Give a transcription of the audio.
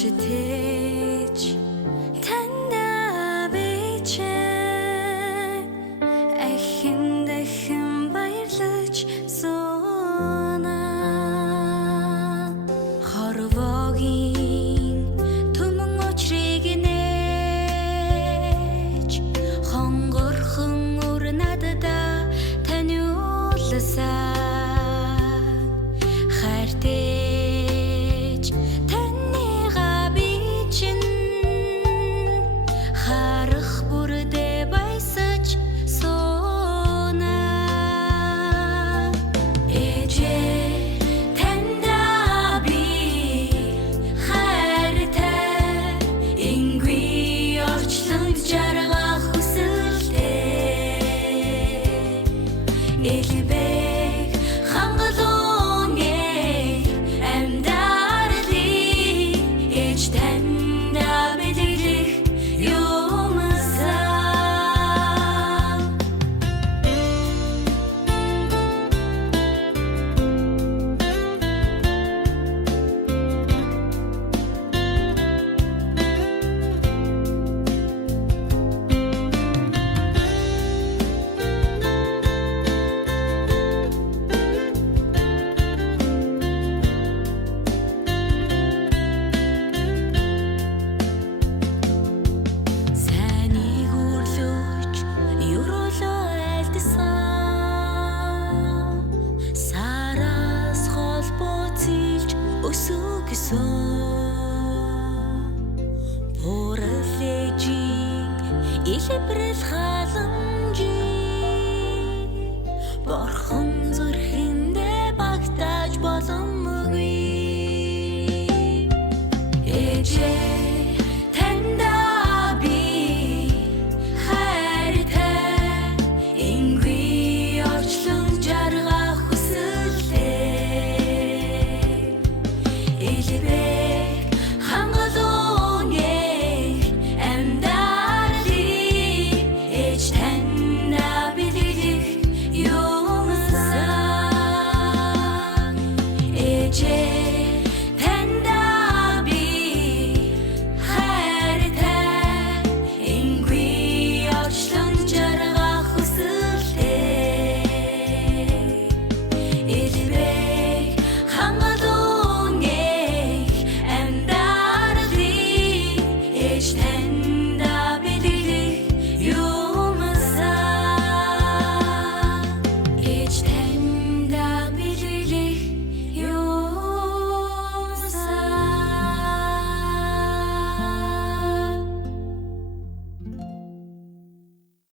Тэж танда бичээ ахин дахин баярлаж суна хорвогийн түмэн очрыг нээж хонгорхон өр надада таниулсан хайртэж таньгаа би чинь харах бүрдэ баясаж суна ээжээ танда би хайртай ингүй орчлон жаргах хүсэлтэй элбэг хангалуун амьдарлыг ээж танда бэлгэлэх юмсан Сайныг үрлөж юролоо айлдсан сараас холбоо зилж өсөөгсөн Пурлежин илбрэл халамжийн борхон зүрхэндээ багтааж боломгүй ээжээ танда би хайртай ингүй орчлон жаргах хүсэлтэй элбэг хангалуун амьдарлыг ээж танда бэлгэлэх юмсан ээжээ танда би хайртай ингүй орчлон жаргах хүсэлтэй элбэг хангалуун амьдарлыг ээж танда